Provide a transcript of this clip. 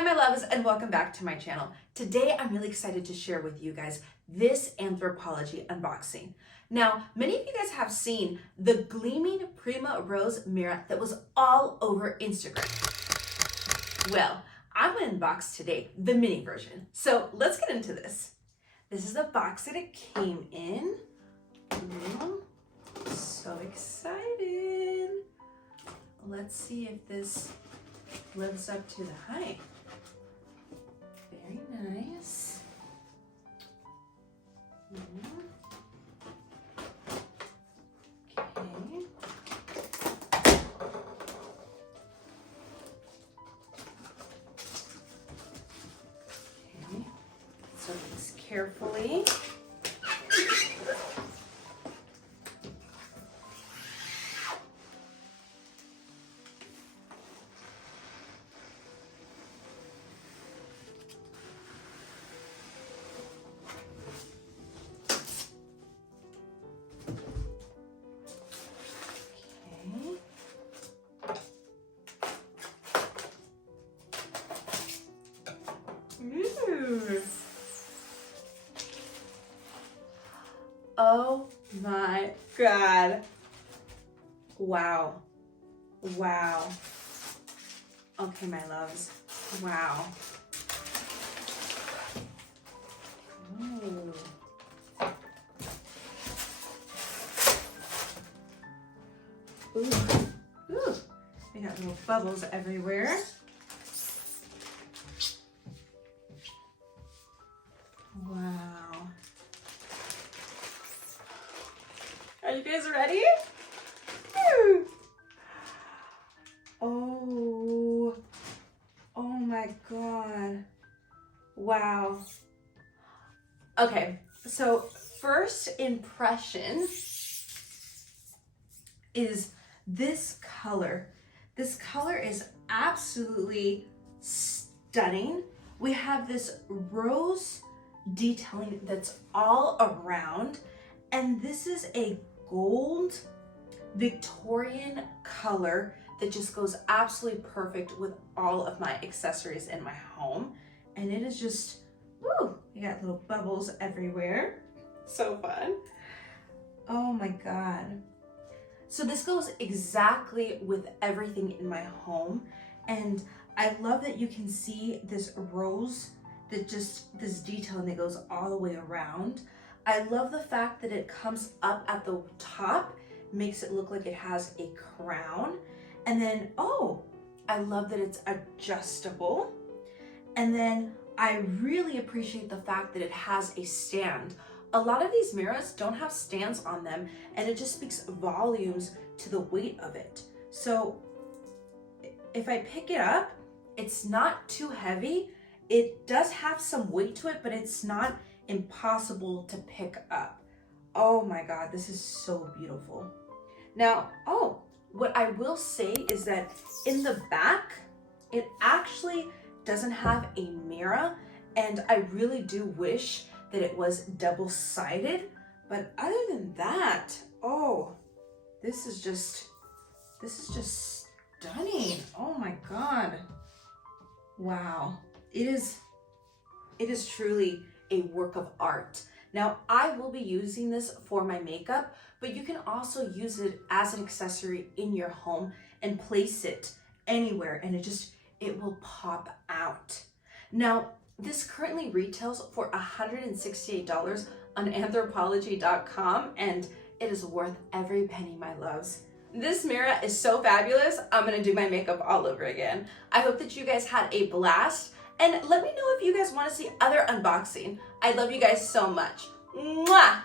Hi my loves and welcome back to my channel. Today I'm really excited to share with you guys this Anthropologie unboxing. Now, many of you guys have seen the gleaming Prima Rose mirror that was all over Instagram. Well, I'm gonna unbox today the mini version. So let's get into this. This is the box that it came in. So excited. Let's see if this lives up to the hype. Very nice. Okay. Okay. So this carefully. Ooh. Oh my God. Wow. Wow. Okay, my loves. Wow. Ooh. Ooh. Ooh. We got little bubbles everywhere. Wow. Are you guys ready? Woo. Oh. Oh my God. Wow. Okay, so first impression is this color. This color is absolutely stunning. We have this rose detailing that's all around, and this is a gold Victorian color that just goes absolutely perfect with all of my accessories in my home. And it is just, woo, we got little bubbles everywhere. So fun. Oh my God. So this goes exactly with everything in my home. And I love that you can see this rose, that just this detailing that goes all the way around. I love the fact that it comes up at the top, makes it look like it has a crown. And then, oh, I love that it's adjustable. And then I really appreciate the fact that it has a stand. A lot of these mirrors don't have stands on them, and it just speaks volumes to the weight of it. So if I pick it up, it's not too heavy. It does have some weight to it, but it's not impossible to pick up. Oh my God, this is so beautiful. Now, what I will say is that in the back, it actually doesn't have a mirror, and I really do wish that it was double-sided. But other than that, oh, this is just stunning. Oh my God. Wow. It is truly a work of art. Now, I will be using this for my makeup, but you can also use it as an accessory in your home and place it anywhere, and it will pop out. Now, this currently retails for $168 on Anthropologie.com, and it is worth every penny, my loves. This mirror is so fabulous, I'm gonna do my makeup all over again. I hope that you guys had a blast, and let me know if you guys wanna see other unboxing. I love you guys so much. Mwah!